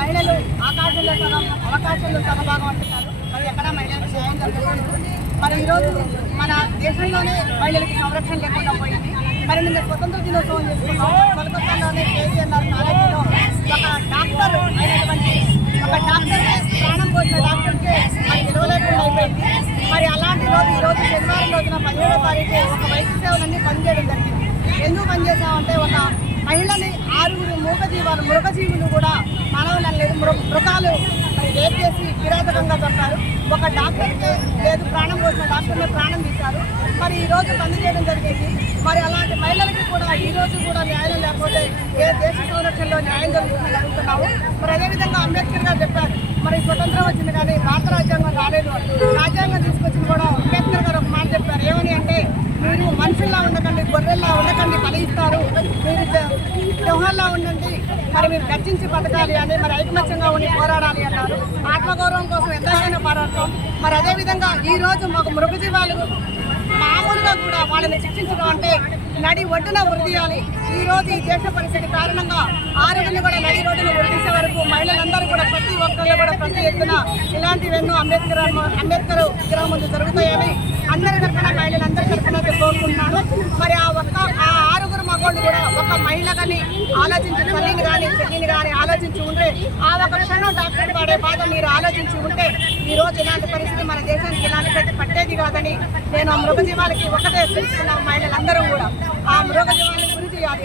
మహిళలు ఆకాశంలో సగం అవకాశంలో సగభాగం అంటున్నారు. మరి ఎక్కడ మహిళలకు న్యాయం జరగలేదు. మరి ఈరోజు మన దేశంలోనే మహిళలకి సంరక్షణ లేకుండా పోయింది. మరి నిన్న స్వతంత్ర దినోత్సవం చేసుకున్నాం. కోల్కతాలోనే కేసీఆర్ కాలేజీలో ఒక డాక్టర్ అయినటువంటి ఒక డాక్టర్ ప్రాణం పోసిన డాక్టర్కే మరి నిలవలేకుండా అయిపోయింది. మరి అలాంటి రోజు ఈరోజు శనివారం రోజున 17వ తారీఖు ఒక వైద్య సేవలన్నీ పనిచేయడం జరిగింది. ఎందుకు పనిచేసామంటే ఒక మహిళని 6 మృగజీవులు కూడా మానవులు అనలేదు, మృగాలు మరి రేప్ చేసి కిరాతకంగా చంపారు. ఒక డాక్టర్కే లేదు, ప్రాణం పోసిన డాక్టర్నే ప్రాణం తీశారు. మరి ఈరోజు పనిచేయడం జరిగింది. మరి అలాంటి మహిళలకి కూడా ఈరోజు కూడా న్యాయం లేకపోతే ఏ దేశ సంరక్షణలో న్యాయం జరుగుతుందని అడుగుతున్నాము. మరి అదేవిధంగా అంబేద్కర్ గారు చెప్పారు, మరి స్వతంత్రం వచ్చింది కానీ భారత రాజ్యాంగం రాలేదు. రాజ్యాంగం తీసుకొచ్చింది కూడా అంబేద్కర్ గారు ఒక మాట చెప్పారు. ఏమని అంటే, మీరు మనుషుల్లా ఉండకండి, గొర్రెల్లా ఉండకండి, కలిగిస్తారు, మీరు సింహాల్లా ఉండండి, మరి మీరు గర్జించి బతకాలి అని, మరి ఐకమత్యంగా ఉండి పోరాడాలి అన్నారు. ఆత్మగౌరవం కోసం ఎంతైనా పోరాడతాం. మరి అదేవిధంగా ఈరోజు మాకు మృగజీవాలు మామూలుగా కూడా వాళ్ళని శిక్షించడం అంటే నడి ఒడ్డున ఉరిదీయాలి. ఈరోజు ఈ దేశ పరిస్థితి కారణంగా 6 కూడా నడి రోడ్డును ఉరిదీసే వరకు మహిళలందరూ కూడా ప్రతి ఒక్కళ్ళు కూడా ప్రతి ఎత్తున ఇలాంటివెన్నో అంబేద్కర్ విగ్రహం ముందు జరుగుతాయని అందరి తరఫున మహిళలందరి తరఫున కోరుకుంటున్నాను. మరి ఆ 6 మగోళ్ళు కూడా ఒక మహిళ కానీ ఆలోచించి, తల్లిని కానీ చెల్లిని కానీ ఆలోచించి ఉంటే, ఆ ఒక క్షణం డాక్టర్ పడే బాధ మీరు ఆలోచించి ఉంటే ఈరోజు ఇలాంటి పరిస్థితి మన దేశానికి ఇలాంటి పట్టేది కాదని నేను ఆ మృగజీవాలకి ఒకటే తెలుసుకున్నాం. మహిళలందరూ కూడా ఆ మృగజీవాలని గురి చేయాలి.